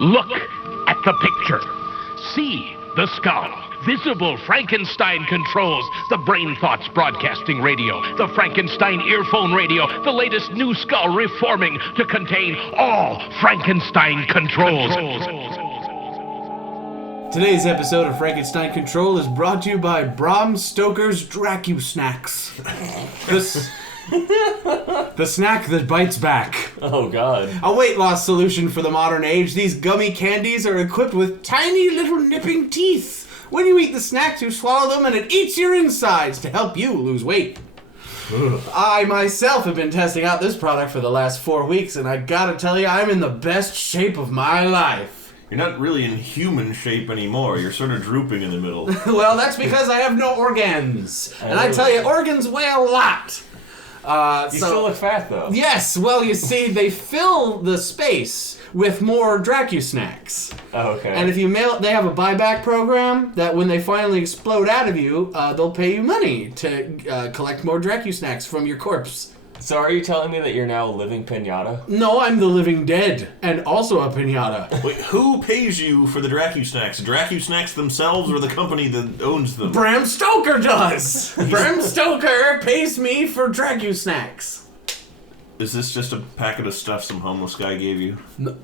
Look at the picture. See the skull. Visible Frankenstein controls. The Brain Thoughts broadcasting radio. The Frankenstein earphone radio. The latest new skull reforming to contain all Frankenstein controls. Today's episode of Frankenstein Control is brought to you by Bram Stoker's Dracu-Snacks. The snack that bites back. Oh, God. A weight loss solution for the modern age, these gummy candies are equipped with tiny little nipping teeth. When you eat the snacks, you swallow them and it eats your insides to help you lose weight. I myself have been testing out this product for the last 4 weeks, and I gotta tell you, I'm in the best shape of my life. You're not really in human shape anymore. You're sort of drooping in the middle. Well, that's because I have no organs. And I tell you, organs weigh a lot. You still look fat, though. Yes, well, you see, they fill the space with more Dracu-Snacks. Oh, okay. And if you they have a buyback program that when they finally explode out of you, they'll pay you money to collect more Dracu-Snacks from your corpse. So are you telling me that you're now a living piñata? No, I'm the living dead, and also a piñata. Wait, who pays you for the Dracu-Snacks? Dracu-Snacks themselves or the company that owns them? Bram Stoker does! Bram Stoker pays me for Dracu-Snacks. Is this just a packet of stuff some homeless guy gave you? No.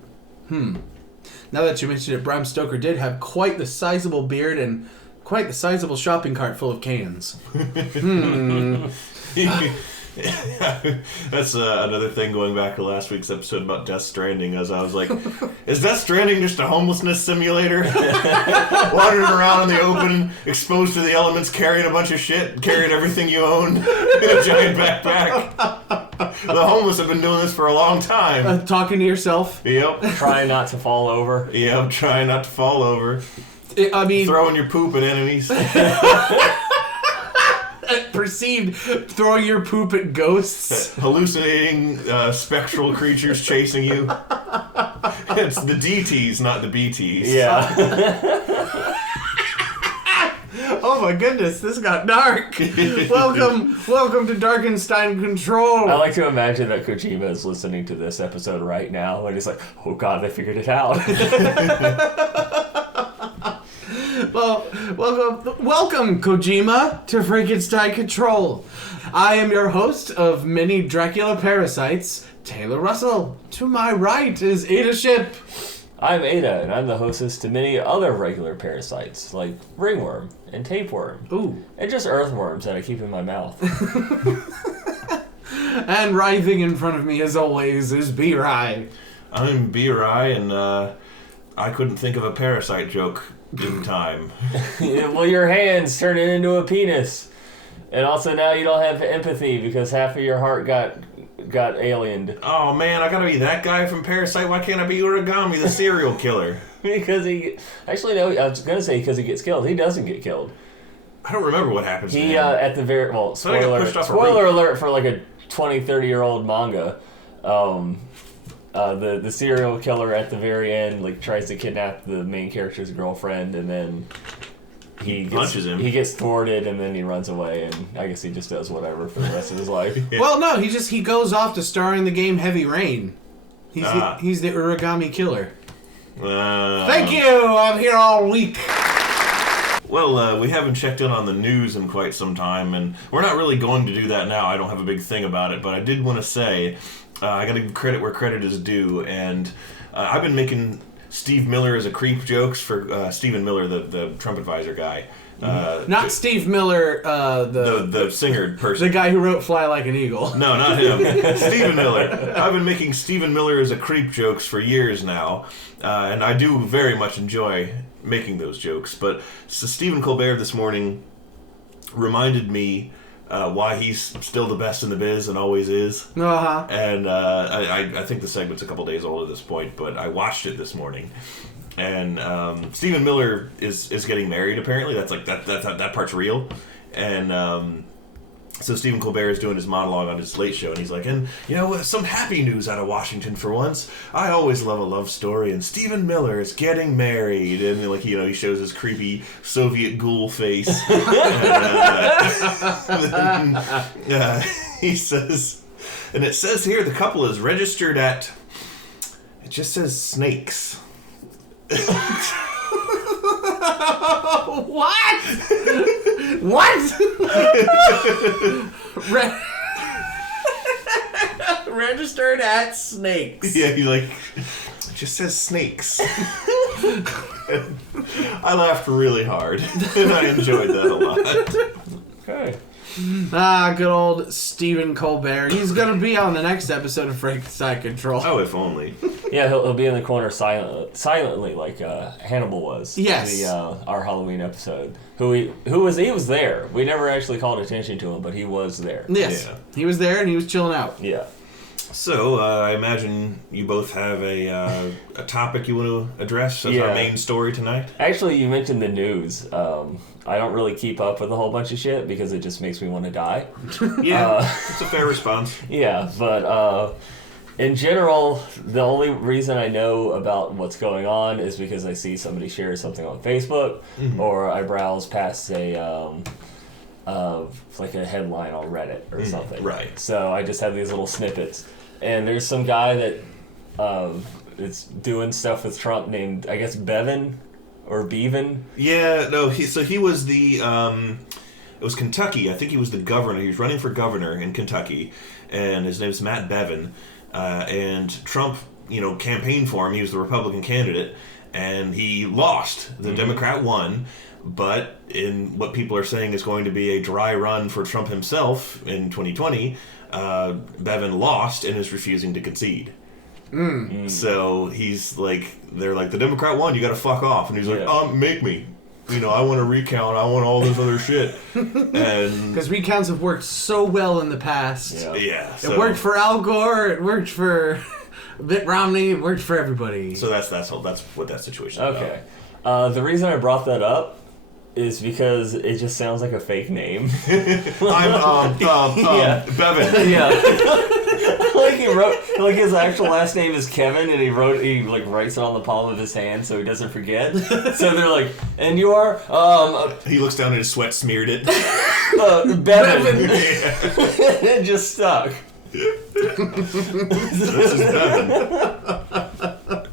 Now that you mention it, Bram Stoker did have quite the sizable beard and quite the sizable shopping cart full of cans. That's another thing going back to last week's episode about Death Stranding, as I was like, is Death Stranding just a homelessness simulator? Wandering around in the open, exposed to the elements, carrying a bunch of shit, carrying everything you own in a giant backpack. The homeless have been doing this for a long time. Talking to yourself? Yep. Trying not to fall over? Yep, trying not to fall over. I mean... Throwing your poop at enemies. Perceived throwing your poop at ghosts. Hallucinating spectral creatures chasing you. It's the DTs, not the BTs. Yeah. Oh my goodness, this got dark. Welcome to Darkenstein Control. I like to imagine that Kojima is listening to this episode right now and he's like, oh God, they figured it out. Well, welcome, Kojima, to Frankenstein Control. I am your host of many Dracula parasites, Taylor Russell. To my right is Ada Ship. I'm Ada, and I'm the hostess to many other regular parasites, like ringworm and tapeworm. Ooh. And just earthworms that I keep in my mouth. And writhing in front of me, as always, is B-Rye. I'm B-Rye, and I couldn't think of a parasite joke in time. Well, your hands turn it into a penis. And also now you don't have empathy because half of your heart got aliened. Oh man, I gotta be that guy from Parasite. Why can't I be Origami, the serial killer? Because he... Actually, no, I was going to say because he gets killed. He doesn't get killed. I don't remember what happens to He, him. at the very... Well, So I got pushed off a spoiler roof. alert for like a 20, 30-year-old manga. The serial killer at the very end like tries to kidnap the main character's girlfriend, and then he punches him. He gets thwarted, and then he runs away, and I guess he just does whatever for the rest of his life. Yeah. Well, no, he goes off to star in the game Heavy Rain. He's the Origami Killer. Thank you! I'm here all week. Well, we haven't checked in on the news in quite some time, and we're not really going to do that now. I don't have a big thing about it, but I did want to say I got to give credit where credit is due, and I've been making Steve Miller as a creep jokes for Stephen Miller, the Trump advisor guy. Not Steve Miller, the singer person. the guy who wrote Fly Like an Eagle. No, not him. Stephen Miller. I've been making Stephen Miller as a creep jokes for years now, and I do very much enjoy making those jokes. But so Stephen Colbert this morning reminded me why he's still the best in the biz and always is. Uh-huh. And I think the segment's a couple days old at this point, but I watched it this morning. And Stephen Miller is getting married, apparently. That's like that part's real. And so Stephen Colbert is doing his monologue on his Late Show, and he's like, and, you know, some happy news out of Washington for once. I always love a love story, and Stephen Miller is getting married. And, like, you know, he shows his creepy Soviet ghoul face. And then, he says, and it says here the couple is registered at, it just says Snakes. What? What? Registered at Snakes. Yeah, he like, it just says snakes. I laughed really hard, and I enjoyed that a lot. Okay. Good old Stephen Colbert. He's gonna be on the next episode of Frankenstein Control. Oh, if only. Yeah, he'll be in the corner silently like Hannibal was. Yes. In our Halloween episode. He was there. We never actually called attention to him, but he was there. Yes. Yeah. He was there and he was chilling out. Yeah. So, I imagine you both have a topic you want to address as our main story tonight? Actually, you mentioned the news. I don't really keep up with a whole bunch of shit because it just makes me want to die. Yeah, it's a fair response. Yeah, but in general, the only reason I know about what's going on is because I see somebody share something on Facebook, or I browse past like a headline on Reddit or something. Right. So I just have these little snippets. And there's some guy that is doing stuff with Trump named, I guess, Bevan or Bevan. Yeah, no, he was the, it was Kentucky. I think he was the governor. He was running for governor in Kentucky, and his name's Matt Bevin. And Trump, campaigned for him. He was the Republican candidate, and he lost. The Democrat won. But in what people are saying is going to be a dry run for Trump himself in 2020, Bevin lost and is refusing to concede. So he's like, they're like, the Democrat won, you gotta fuck off. And he's like, make me. I want to recount, I want all this other shit. And because recounts have worked so well in the past. Yeah. It worked for Al Gore, it worked for Mitt Romney, it worked for everybody. So that's what that situation is Okay. The reason I brought that up is because it just sounds like a fake name. I'm Bevin. Yeah. Like he wrote, like his actual last name is Kevin, and he writes it on the palm of his hand so he doesn't forget. So they're like, and you are He looks down and his sweat smeared it. Bevin. It just stuck. This is Bevin.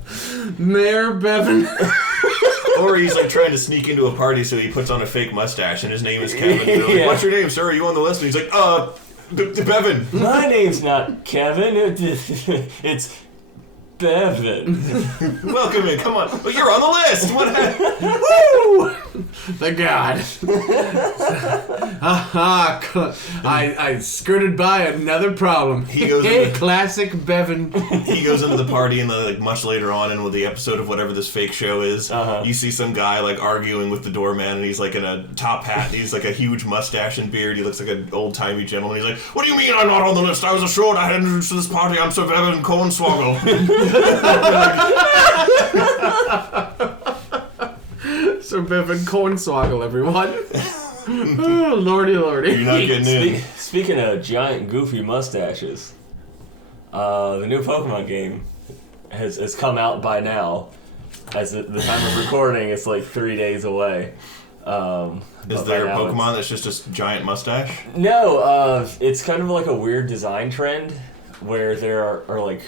Mayor Bevin. Or he's like trying to sneak into a party, so he puts on a fake mustache, and his name is Kevin. And they're like, what's your name, sir? Are you on the list? And he's like, Bevin. My name's not Kevin. It's Bevin. Welcome in. Come on. But you're on the list. What happened? Woo! The god. I skirted by another problem. He goes hey, into classic Bevin. He goes into the party, and like much later on, in the episode of whatever this fake show is, you see some guy like arguing with the doorman, and he's like in a top hat. He's like a huge mustache and beard. He looks like an old timey gentleman. He's like, "What do you mean I'm not on the list? I was assured I had entrance to this party. I'm Sir Bevin Cornswoggle." Sir Bevin Cornswoggle, everyone. Oh, lordy. You're not getting in. Speaking of giant goofy mustaches, the new Pokemon game has come out by now. As the time of recording, it's like 3 days away. Is there a Pokemon that's just a giant mustache? No, it's kind of like a weird design trend where there are like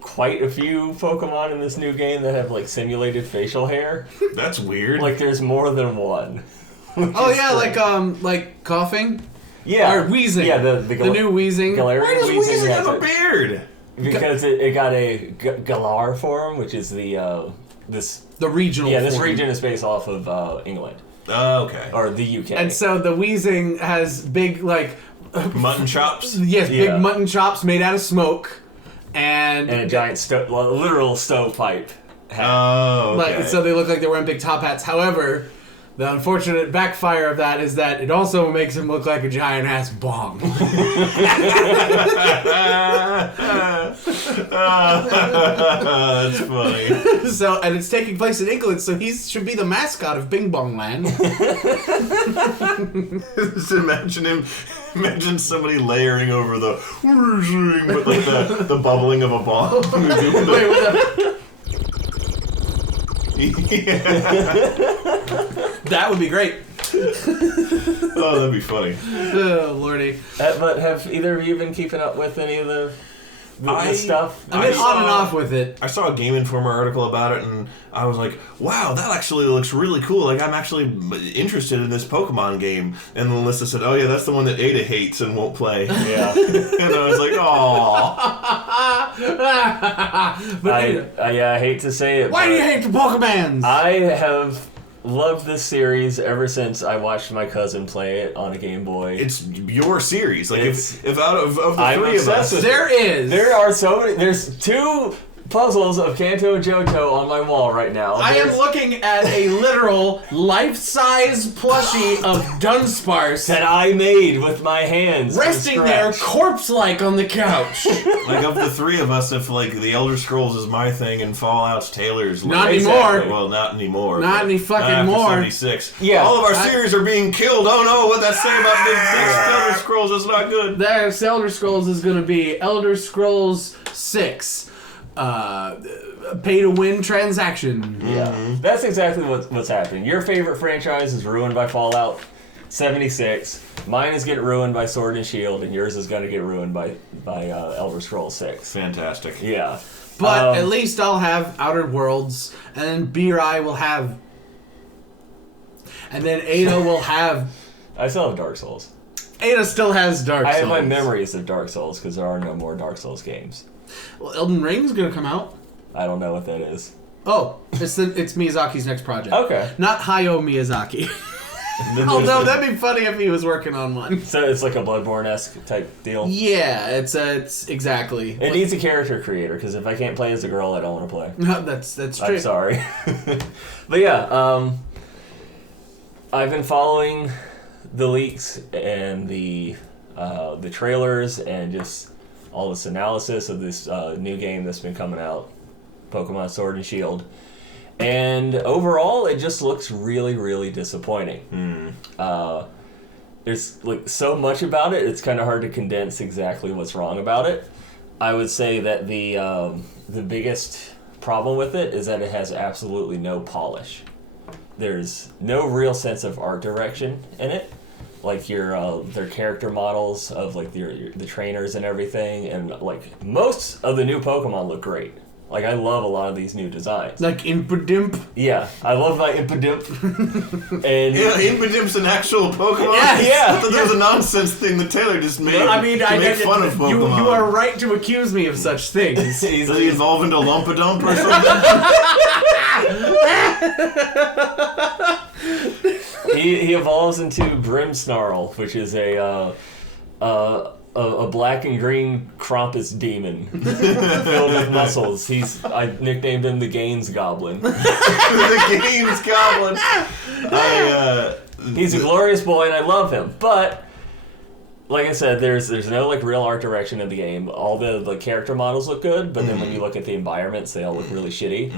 quite a few Pokemon in this new game that have like simulated facial hair. That's weird. Like there's more than one. Oh yeah, like coughing. Yeah, or wheezing. Yeah, the new wheezing. Galarian Why does Weezing have a it. beard? Because it got a Galar form, which is the regional. Yeah, this form. region is based off of England. Oh, okay. Or the UK. And so the Weezing has big mutton chops. Yes, big mutton chops made out of smoke, and a giant literal stovepipe hat. Oh, okay. So they look like they're wearing big top hats. However, the unfortunate backfire of that is that it also makes him look like a giant ass bong. That's funny. So, and it's taking place in England, so he should be the mascot of Bing Bong Land. Just imagine somebody layering over the with like the bubbling of a bong. Wait, what That would be great. Oh, that'd be funny. Oh, lordy. But have either of you been keeping up with any of the the stuff. I've been on and off with it. I saw a Game Informer article about it, and I was like, wow, that actually looks really cool. Like, I'm actually interested in this Pokemon game. And then Alyssa said, oh, yeah, that's the one that Ada hates and won't play. Yeah. And I was like, But I hate to say it. why do you hate the Pokemans? I have loved this series ever since I watched my cousin play it on a Game Boy. it's your series. Like, It's- if out of the I'm three of obsessed us... with there are so many. There's 2 puzzles of Kanto and Johto on my wall right now. I am looking at a literal life-size plushie of Dunsparce that I made with my hands. from resting there scratch. corpse-like on the couch. Like, of the three of us, if, like, the Elder Scrolls is my thing and Fallout's Taylor's... Not Exactly. anymore. Well, not anymore. Not but any fucking not after more. 76. Yeah. All of our series are being killed. Oh, no, what that say about the Elder Scrolls is not good. There's Elder Scrolls is going to be Elder Scrolls 6. Pay-to-win transaction. Yeah, that's exactly what's happening. Your favorite franchise is ruined by Fallout 76. Mine is getting ruined by Sword and Shield, and yours is going to get ruined by Elder Scrolls 6. Fantastic. Yeah. But at least I'll have Outer Worlds, and then B-Rai will have... And then Ada will have... I still have Dark Souls. Ada still has Dark Souls. I have my memories of Dark Souls because there are no more Dark Souls games. Well, Elden Ring's going to come out. I don't know what that is. Oh, it's Miyazaki's next project. Okay. Not Hayao Miyazaki. Although that'd be funny if he was working on one. So it's like a Bloodborne-esque type deal? Yeah, it's exactly. It needs a character creator, because if I can't play as a girl, I don't want to play. No, that's true. I'm sorry. But yeah, I've been following the leaks and the trailers and just all this analysis of this new game that's been coming out, Pokemon Sword and Shield. And overall, it just looks really, really disappointing. There's like so much about it, it's kind of hard to condense exactly what's wrong about it. I would say that the biggest problem with it is that it has absolutely no polish. There's no real sense of art direction in it. Like their character models of like the trainers and everything, and like most of the new Pokemon look great. Like I love a lot of these new designs. Like Impidimp. Yeah, I love my Impidimp. And Yeah, Impidimp's an actual Pokemon? Yeah. I thought that was a nonsense thing that Taylor just made I mean, to make fun of Pokemon. You are right to accuse me of such things. Does he evolve into Lumpadump or something? he evolves into Grimmsnarl, which is a black and green Krampus demon filled with muscles. I nicknamed him the Gaines Goblin. The Games Goblin. He's a glorious boy, and I love him. But like I said, there's no like real art direction in the game. All the character models look good, but then when you look at the environments, they all look really shitty.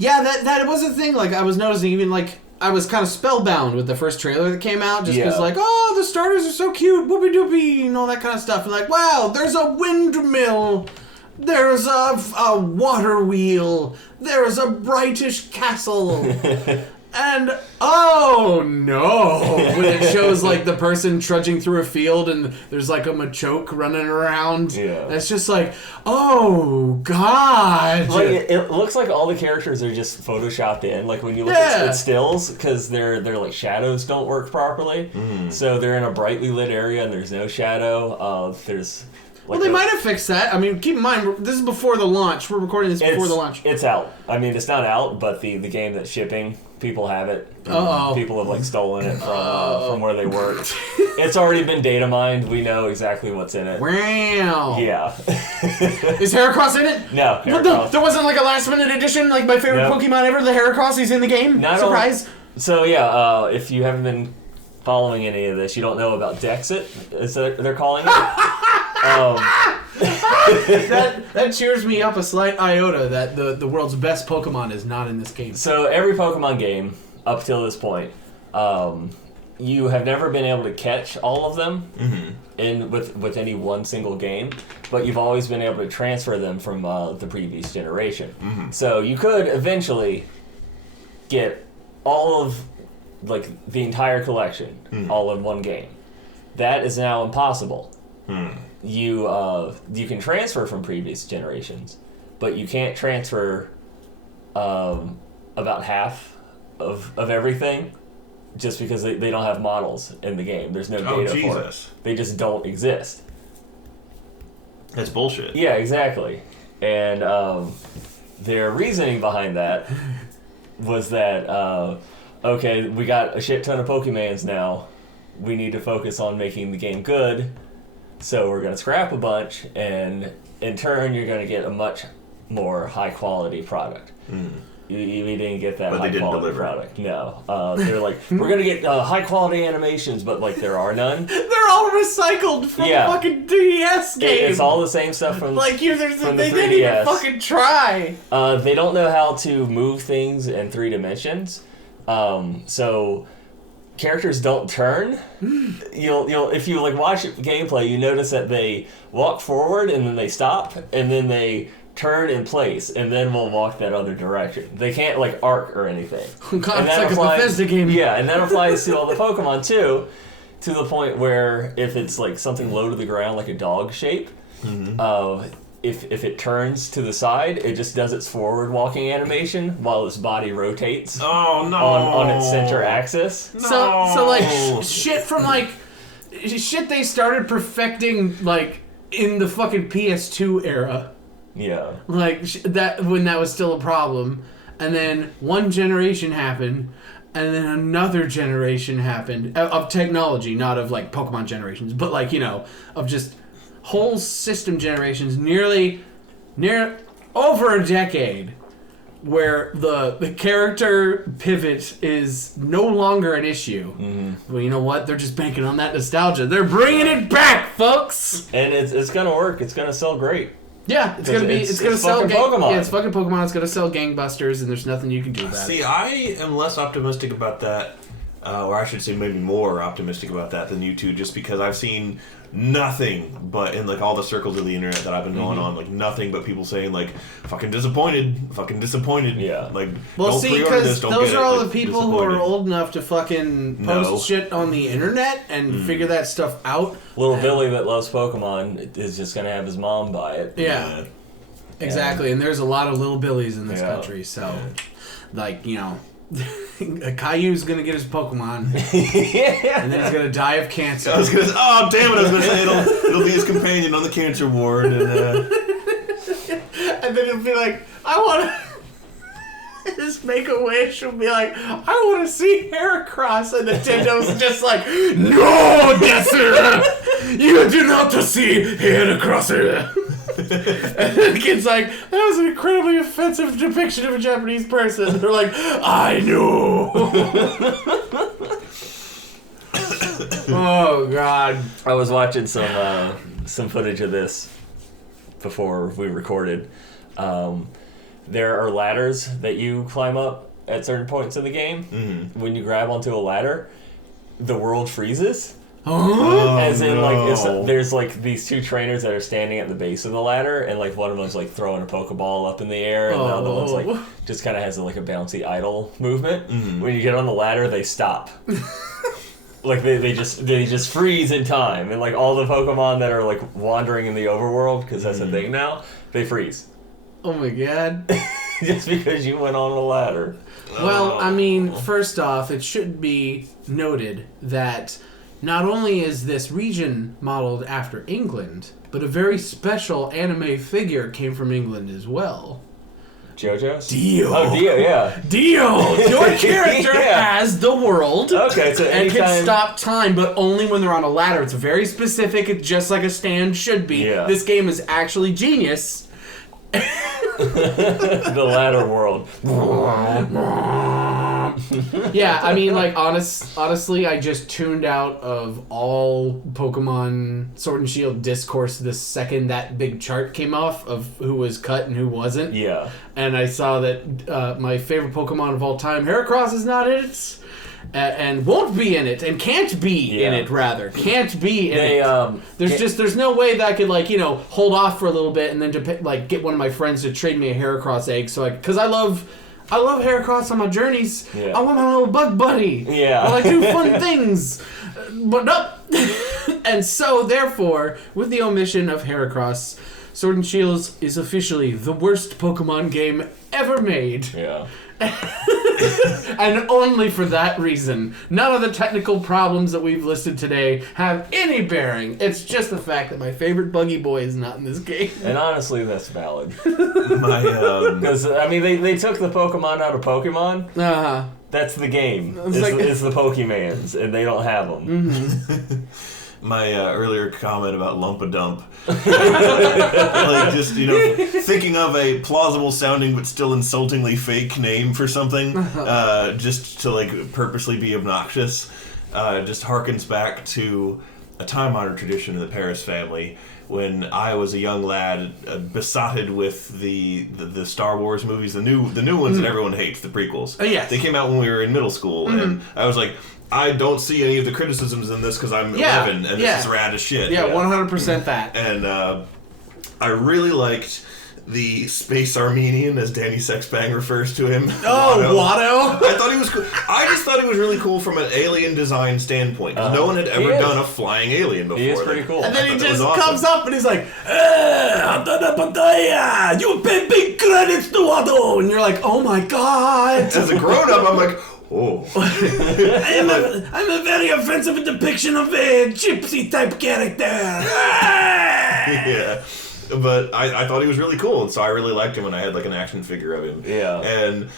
Yeah, that was a thing. Like I was noticing, even like I was kind of spellbound with the first trailer that came out, just because like, oh, the starters are so cute, whoopie doopie, and all that kind of stuff. And like, wow, there's a windmill, there's a water wheel, there's a brightish castle. And oh no, when it shows like the person trudging through a field and there's like a Machoke running around. Yeah. It's just like, oh god. Like it looks like all the characters are just photoshopped in. Like when you look at stills, because their like shadows don't work properly. So they're in a brightly lit area and there's no shadow. There's like well, they might have fixed that. I mean, keep in mind, this is before the launch. We're recording this before the launch. It's out. I mean, it's not out, but the game that's shipping, people have it. Uh-oh. People have like stolen it from where they work. It's already been data mined. We know exactly what's in it. Wow. Yeah. Is Heracross in it? No. There wasn't like a last minute edition, like my favorite Pokemon ever, the Heracross, he's in the game? Surprise. So yeah, if you haven't been following any of this, you don't know about Dexit, is that they're calling it. That cheers me up a slight iota that the world's best Pokemon is not in this game. So every Pokemon game up till this point, you have never been able to catch all of them with any one single game, but you've always been able to transfer them from the previous generation. So you could eventually get all of like the entire collection all in one game. That is now impossible. you can transfer from previous generations, but you can't transfer about half of everything, just because they don't have models in the game. There's no data for it. They just don't exist. That's bullshit. Yeah, exactly. And their reasoning behind that was that, okay, we got a shit ton of Pokemans now. We need to focus on making the game good. So we're going to scrap a bunch, and in turn, you're going to get a much more high-quality product. You didn't get that high-quality product. No. They're like, we're going to get high-quality animations, but, like, there are none. They're all recycled from the fucking DS game. It's all the same stuff from like from the they 3DS. didn't even fucking try. They don't know how to move things in 3 dimensions. So characters don't turn. You'll if you like watch gameplay, you notice that they walk forward and then they stop and then they turn in place and then will walk that other direction. They can't like arc or anything. God, it's like a Bethesda game. Yeah, and that applies to all the Pokemon too, to the point where if it's like something low to the ground like a dog shape, if it turns to the side, it just does its forward walking animation while its body rotates. Oh no! On its center axis. No. So like shit from like shit they started perfecting like in the fucking PS2 era. Yeah. Like that when that was still a problem, and then one generation happened, and then another generation happened of technology, not of like Pokemon generations, but like of just whole system generations. Near over a decade, where the character pivot is no longer an issue. Well, you know what? They're just banking on that nostalgia. They're bringing it back, folks. And it's gonna work. It's gonna sell great. Yeah, it's gonna sell Pokemon. Yeah, it's fucking Pokemon. It's gonna sell gangbusters, and there's nothing you can do about it. See, I am less optimistic about that, or I should say maybe more optimistic about that than you two, just because I've seen nothing but in like all the circles of the internet that I've been going on, like nothing but people saying like fucking disappointed. Yeah. Like, well, don't see, pre-order this, because don't those get are it. all Like, the people who are old enough to fucking post shit on the internet and figure that stuff out. Little Billy that loves Pokemon is just gonna have his mom buy it. Yeah. Exactly, and there's a lot of little Billies in this country, so like Caillou's gonna get his Pokemon, and then he's gonna die of cancer. I was gonna say, oh damn it! I was gonna say it'll be his companion on the cancer ward, and then he'll be like, I want to just make a wish. Will be like, I want to see Heracross, and Nintendo's just like, no, Desser, you do not to see Heracross. And the kid's like, that was an incredibly offensive depiction of a Japanese person. And they're like, I know. Oh God! I was watching some footage of this before we recorded. There are ladders that you climb up at certain points in the game. When you grab onto a ladder, the world freezes. As in, like, there's like these two trainers that are standing at the base of the ladder, and like one of them's like throwing a Pokeball up in the air, and the other one's like just kind of has like a bouncy idle movement. When you get on the ladder, they stop. Like they just freeze in time, and like all the Pokemon that are like wandering in the overworld, because that's a thing now, they freeze. Oh my God! Just because you went on a ladder. Well, I mean, first off, it should be noted that not only is this region modeled after England, but a very special anime figure came from England as well. JoJo's? Dio. Oh, Dio, yeah. Dio! Your character has the world. Okay, so and anytime... can stop time, but only when they're on a ladder. It's very specific, it's just like a stand should be. Yeah. This game is actually genius. The ladder world. Yeah, I mean, like, honestly, I just tuned out of all Pokemon Sword and Shield discourse the second that big chart came off of who was cut and who wasn't. Yeah. And I saw that my favorite Pokemon of all time, Heracross, is not in it. And won't be in it, and can't be in it, rather. Can't be in it. There's no way that I could, like, hold off for a little bit and then get one of my friends to trade me a Heracross egg, because I love Heracross on my journeys. I want my little bug buddy. Yeah. I like do fun things. But nope. And so, therefore, with the omission of Heracross, Sword and Shield is officially the worst Pokemon game ever made. Yeah. And only for that reason. None of the technical problems that we've listed today have any bearing. It's just the fact that my favorite Buggy Boy is not in this game. And honestly, that's valid. My Because, I mean, they took the Pokemon out of Pokemon. Uh-huh. That's the game. like- It's the Pokemans, and they don't have them. Mm-hmm. my earlier comment about Lump-a-Dump. Like, just, thinking of a plausible sounding but still insultingly fake name for something, just to, like, purposely be obnoxious, just harkens back to a time-honored tradition in the Paris family when I was a young lad, besotted with the Star Wars movies, the new ones that everyone hates, the prequels. Yes. They came out when we were in middle school, and I was like, I don't see any of the criticisms in this because I'm 11 and this is rad as shit. Yeah, 100% that. And I really liked the Space Armenian, as Danny Sexbang refers to him. Oh, Watto! I thought he was cool. I just thought he was really cool from an alien design standpoint. 'Cause no one had ever done a flying alien before. He is pretty cool. And then he I thought that just was awesome. comes up and he's like, you pay big credits to Watto! And you're like, oh my god! As a grown-up, I'm like, oh. I'm a very offensive depiction of a gypsy type character. Yeah. But I thought he was really cool, and so I really liked him when I had like an action figure of him. Yeah. And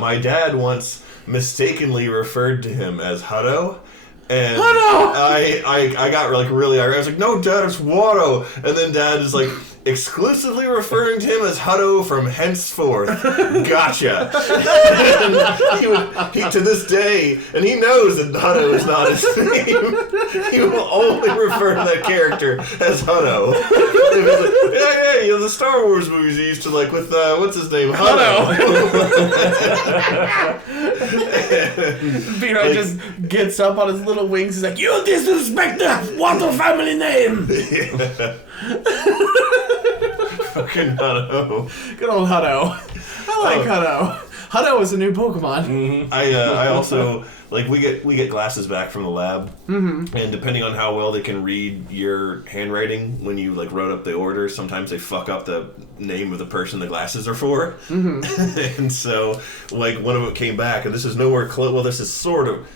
my dad once mistakenly referred to him as Hutto. And Hutto! I got like really I was like, no, Dad, it's Watto. And then Dad is like exclusively referring to him as Hutto from henceforth. Gotcha. And he to this day, and he knows that Hutto is not his name. He will only refer to that character as Hutto. Yeah, the Star Wars movies he used to like with what's his name, Hutto. B-Ray just gets up on his little wings. He's like, you disrespect the Watto family name. Fucking Hutto. Good old Hutto. I like Hutto. Hutto is a new Pokemon. Mm-hmm. I also like we get glasses back from the lab, and depending on how well they can read your handwriting when you like wrote up the order, sometimes they fuck up the name of the person the glasses are for. And so like one of them came back, and this is nowhere close. Well, this is sort of.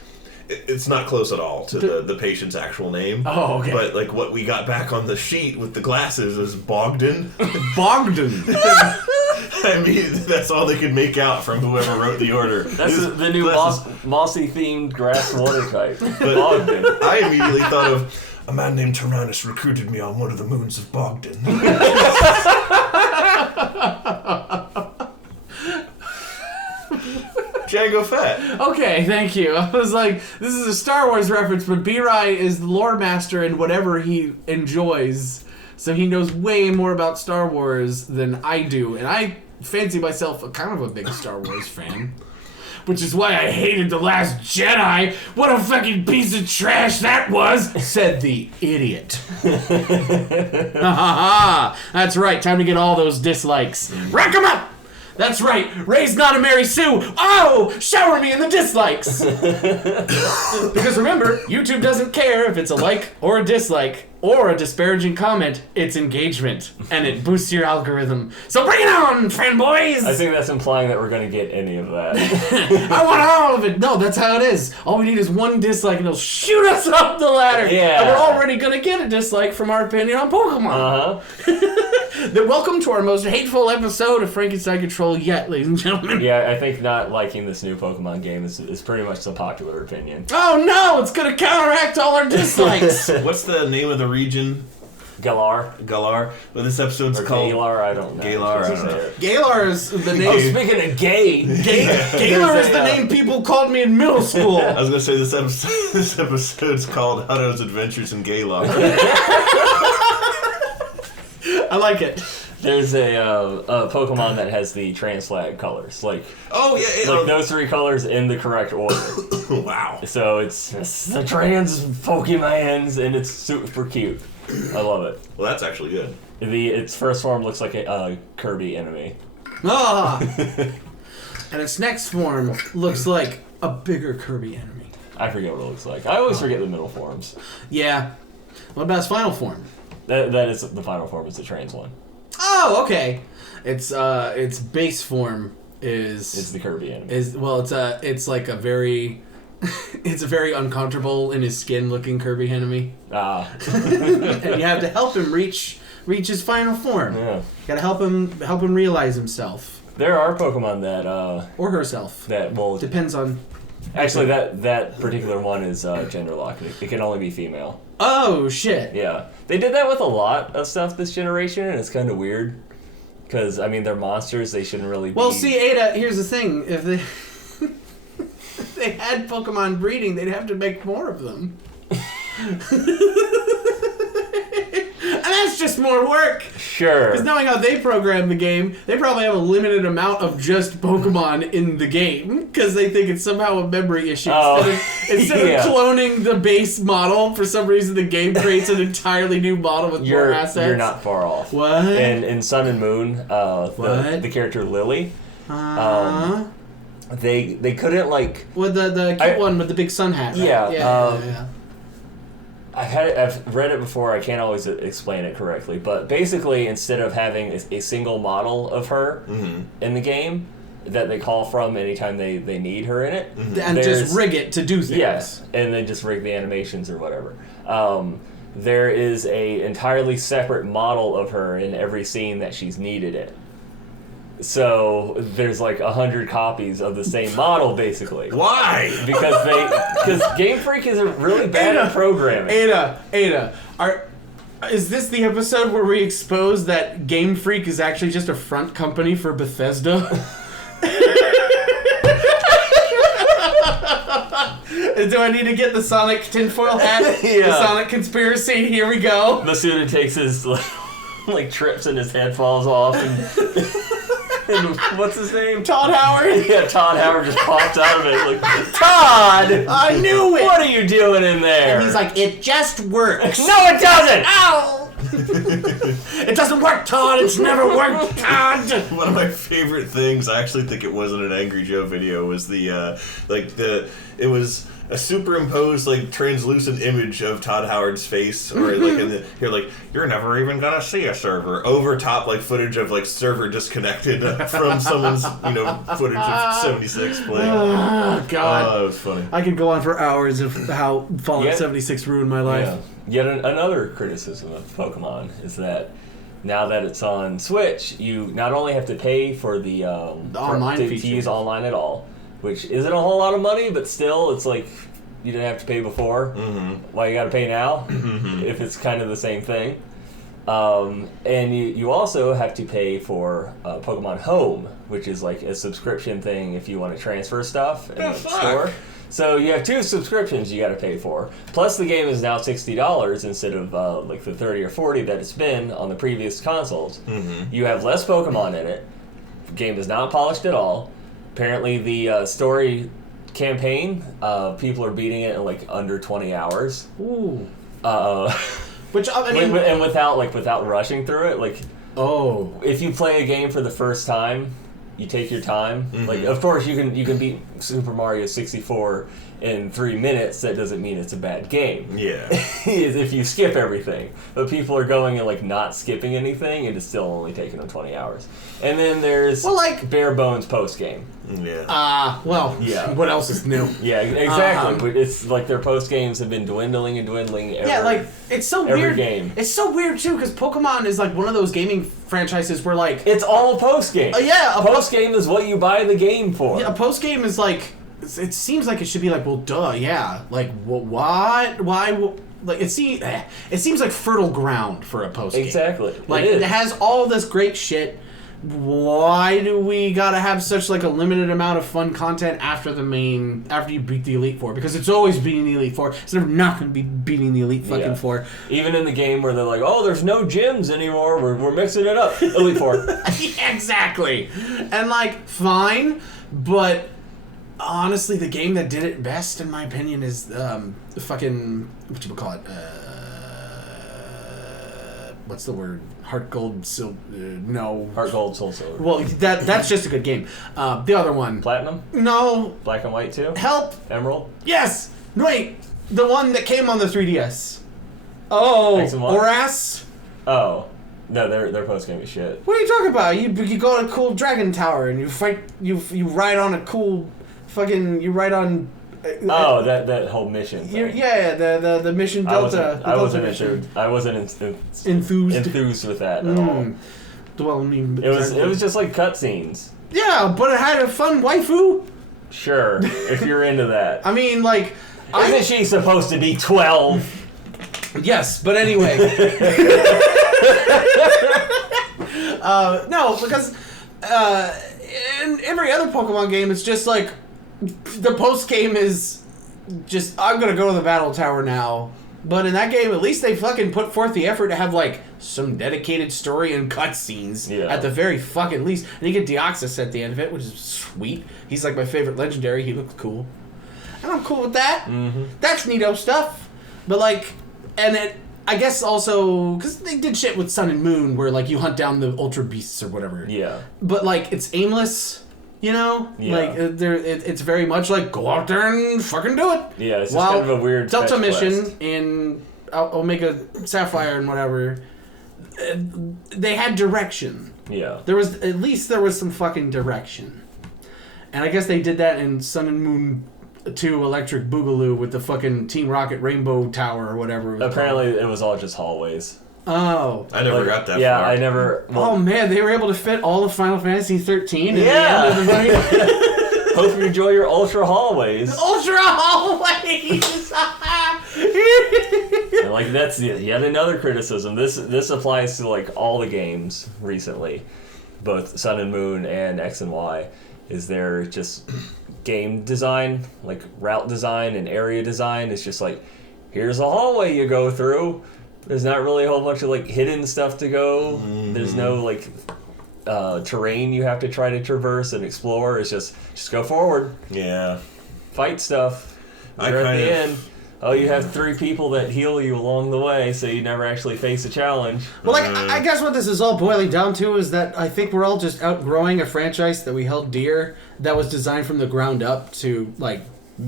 It's not close at all to the patient's actual name. Oh, okay. But like what we got back on the sheet with the glasses is Bogdan. Bogdan. I mean, that's all they could make out from whoever wrote the order. That's His the new glasses- mossy-themed grass water type. But I immediately thought of a man named Tyrannus recruited me on one of the moons of Bogdan. Django Fett. Okay, thank you. I was like, this is a Star Wars reference, but B-Rai is the lore master in whatever he enjoys. So he knows way more about Star Wars than I do. And I fancy myself a kind of a big Star Wars fan. Which is why I hated The Last Jedi. What a fucking piece of trash that was, said the idiot. Ha ha ha. That's right, time to get all those dislikes. Rack 'em up! That's right, Ray's not a Mary Sue. Oh, shower me in the dislikes. Because remember, YouTube doesn't care if it's a like or a dislike or a disparaging comment. It's engagement, and it boosts your algorithm. So bring it on, fanboys! I think that's implying that we're going to get any of that. I want all of it. No, that's how it is. All we need is one dislike, and it'll shoot us up the ladder. Yeah. And we're already gonna get a dislike from our opinion on Pokemon. Uh-huh. Then welcome to our most hateful episode of Frankenstein Control yet, ladies and gentlemen. Yeah, I think not liking this new Pokemon game is pretty much the popular opinion. Oh no, it's gonna counteract all our dislikes. What's the name of the region? Galar? Galar. But this episode's Or called Galar, I don't know. Galar, I Just don't say know. it. Galar is the Oh, name. speaking of gay, Galar is the name people called me in middle school. I was gonna say this episode's called Hutto's Adventures in Galar. I like it. there's a Pokemon that has the trans flag colors, like those three colors in the correct order. Wow. So it's the trans Pokemons, and it's super cute. I love it. Well, that's actually good. Its first form looks like a Kirby enemy. Ah. And its next form looks like a bigger Kirby enemy. I forget what it looks like. I always forget the middle forms. Yeah. What about his final form? That is the final form. Is the trans one. Oh, okay. Its base form is It's the Kirby enemy. It's like a very it's a very uncomfortable in his skin looking Kirby enemy. Ah. And you have to help him reach his final form. Yeah. Gotta help him realize himself. There are Pokemon that Or herself. that will Depends on. actually that particular one is gender locked. It can only be female. Oh shit. Yeah, they did that with a lot of stuff this generation, and it's kind of weird. Because I mean, they're monsters. They shouldn't really. Well, be... see, Ada. Here's the thing: if they if they had Pokemon breeding, they'd have to make more of them. And that's just more work. Sure. Because knowing how they program the game, they probably have a limited amount of just Pokemon in the game because they think it's somehow a memory issue. Instead yeah. of cloning the base model, for some reason the game creates an entirely new model with more assets. You're not far off. What? And in Sun and Moon, the character Lily, they couldn't like. With the cute one with the big sun hat. Right? Yeah. Yeah. I've read it before. I can't always explain it correctly, but basically, instead of having a single model of her in the game that they call from anytime they need her in it, And just rig it to do things. Yes, and then just rig the animations or whatever. There is a entirely separate model of her in every scene that she's needed in. So there's like 100 copies of the same model, basically. Why? Because Game Freak is really bad at programming. Ada, is this the episode where we expose that Game Freak is actually just a front company for Bethesda? Do I need to get the Sonic tinfoil hat? Yeah. The Sonic conspiracy? Here we go. Masuda takes his like trips and his head falls off and what's his name? Todd Howard? Yeah, Todd Howard just pops out of it like, Todd! I knew it! What are you doing in there? And he's like, it just works. No, it doesn't! Ow! It doesn't work, Todd. It's never worked, Todd. One of my favorite things, I actually think it wasn't an Angry Joe video, was it was a superimposed like translucent image of Todd Howard's face, or like you're never even gonna see a server over top like footage of like server disconnected from someone's footage of 76 playing. Oh God, that was funny. I could go on for hours of how Fallout 76 ruined my life. Yeah. Yet another criticism of Pokemon is that now that it's on Switch, you not only have to pay for the online to features. use online at all, which isn't a whole lot of money, but still, it's like you didn't have to pay before. Why you got to pay now? If it's kind of the same thing. And you also have to pay for Pokemon Home, which is like a subscription thing if you want to transfer stuff in the store. So you have two subscriptions you got to pay for. Plus the game is now $60 instead of like the $30 or $40 that it's been on the previous consoles. You have less Pokemon in it. The game is not polished at all. Apparently the story campaign, people are beating it in like under 20 hours. Ooh. Which I mean, without rushing through it, like if you play a game for the first time, you take your time. Like, of course, you can beat Super Mario 64 in 3 minutes. That doesn't mean it's a bad game. Yeah. If you skip everything, but people are going and like not skipping anything, and it's still only taking them 20 hours. And then there's bare bones post game. Yeah. What else is new? Yeah, exactly. But it's like their post games have been dwindling and dwindling. It's so every weird. Game. It's so weird too because Pokemon is like one of those gaming franchises where like it's all a post game. A post game is what you buy the game for. Yeah, a post game is like it seems like it should be like, well, duh, yeah, like what? Why? Like it seems like fertile ground for a post game. Exactly. Like it has all this great shit. Why do we gotta have such like a limited amount of fun content after you beat the Elite Four? Because it's always beating the Elite Four. It's never not gonna be beating the Elite fucking Four. Even in the game where they're like, oh, there's no gyms anymore. We're mixing it up. Elite Four. Exactly. And like fine, but honestly, the game that did it best, in my opinion, is fucking whatchamacallit? What's the word? Heart Gold, no. Heart Gold, Soul Silver. Well, that's just a good game. The other one. Platinum? No. Black and White too? Help! Emerald? Yes! Wait! The one that came on the 3DS. Oh, X and Y? Oras? Oh. No, their post game is shit. What are you talking about? You go to a cool dragon tower and you fight. You ride on a cool fucking. You ride on. Oh, that whole mission thing. Yeah, the mission Delta. I wasn't enthused with that at all. Well, I mean, It was just like cutscenes. Yeah, but it had a fun waifu. Sure, if you're into that. I mean, like, Isn't she supposed to be 12? Yes, but anyway. No, because in every other Pokemon game, it's just like the post game is just I'm gonna go to the battle tower now. But in that game, at least they fucking put forth the effort to have like some dedicated story and cutscenes at the very fucking least. And you get Deoxys at the end of it, which is sweet. He's like my favorite legendary. He looks cool, and I'm cool with that. Mm-hmm. That's neato stuff. But like, and it, I guess also because they did shit with Sun and Moon, where like you hunt down the Ultra Beasts or whatever. Yeah. But like it's aimless. You know, like it's very much like go out there and fucking do it. Yeah, it's just kind of a weird Delta mission quest. in Omega Sapphire and whatever. They had direction. Yeah, there was some fucking direction, and I guess they did that in Sun and Moon 2 Electric Boogaloo with the fucking Team Rocket Rainbow Tower or whatever. Apparently, it was all just hallways. Oh. I never got that far. Yeah, I never... Well, oh, man, they were able to fit all of Final Fantasy 13 in the end of the movie. Hope you enjoy your Ultra Hallways. Ultra Hallways! And, like, that's yet another criticism. This applies to, like, all the games recently. Both Sun and Moon and X and Y. Is there just game design, like route design and area design. It's just like, here's a hallway you go through. There's not really a whole bunch of like hidden stuff to go. Mm-hmm. There's no like terrain you have to try to traverse and explore. It's just go forward. Yeah. Fight stuff. You're at the end. Oh, you have 3 people that heal you along the way, so you never actually face a challenge. Well, like, I guess what this is all boiling down to is that I think we're all just outgrowing a franchise that we held dear, that was designed from the ground up to, like,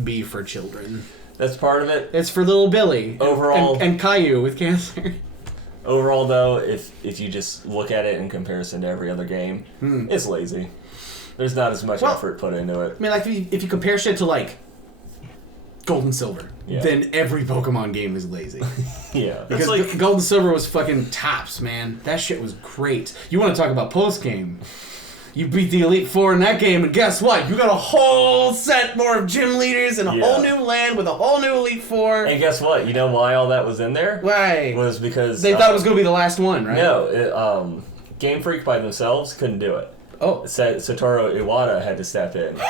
be for children. That's part of it. It's for little Billy. Overall. And Caillou with cancer. Overall, though, if you just look at it in comparison to every other game, it's lazy. There's not as much effort put into it. I mean, like, if you compare shit to, like, Gold and Silver, then every Pokemon game is lazy. Yeah. Because like, Gold and Silver was fucking tops, man. That shit was great. You want to talk about post-game. You beat the Elite Four in that game, and guess what? You got a whole set more of gym leaders and a whole new land with a whole new Elite Four. And guess what? You know why all that was in there? Why? Was because... They thought it was going to be the last one, right? No. Game Freak by themselves couldn't do it. Oh. Satoru Iwata had to step in.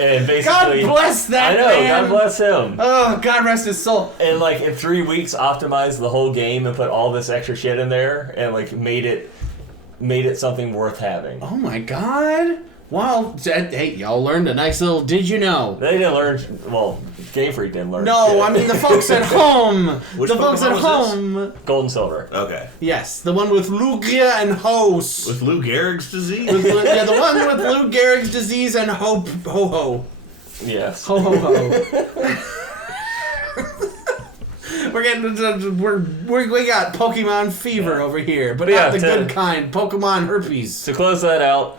And basically, God bless that man. I know, God bless him. Oh, God rest his soul. And like in 3 weeks, optimized the whole game and put all this extra shit in there, and like made it something worth having. Oh my God! Wow, hey, y'all learned a nice little. Did you know? They didn't learn. Well, Game Freak didn't learn. No, shit. I mean the folks at home. Which the folks at Pokemon home. Gold and Silver. Okay. Yes, the one with Lugia and Hose. With Lou Gehrig's disease? Yeah, the one with Lou Gehrig's disease and Ho-Ho. Yes. Ho-Ho-Ho. We're getting we got Pokemon fever over here, but not the good kind. Pokemon herpes. To close that out,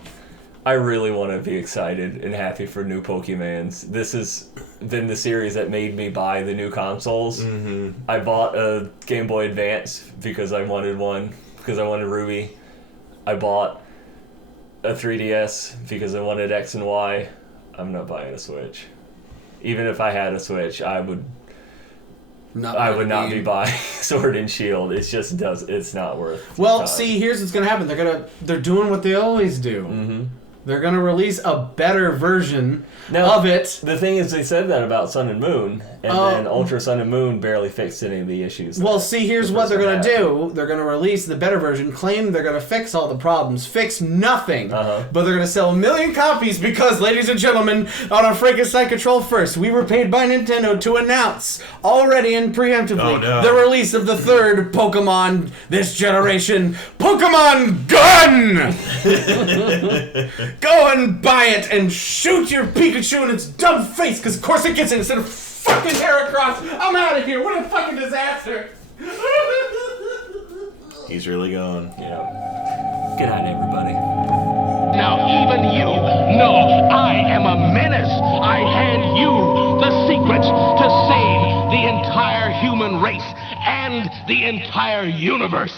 I really want to be excited and happy for new Pokemans. This has been the series that made me buy the new consoles. Mm-hmm. I bought a Game Boy Advance because I wanted one, because I wanted Ruby. I bought a 3DS because I wanted X and Y. I'm not buying a Switch. Even if I had a Switch, I would not be buying Sword and Shield. It's not worth. Well, see, here's what's gonna happen. They're doing what they always do. Mm-hmm. They're gonna release a better version of it. The thing is, they said that about Sun and Moon, and then Ultra Sun and Moon barely fixed any of the issues. Well, see, here's what they're gonna do. They're gonna release the better version, claim they're gonna fix all the problems, fix nothing, but they're gonna sell 1 million copies because, ladies and gentlemen, on our Frankenstein Control First, we were paid by Nintendo to announce already and preemptively the release of the 3rd Pokemon this generation, Pokemon Gun. Go and buy it and shoot your Pikachu in its dumb face, because of course it gets it instead of fucking Heracross. I'm out of here. What a fucking disaster. He's really going. Yeah. Good night, everybody. Now even you know I am a menace. I hand you the secrets to save the entire human race and the entire universe.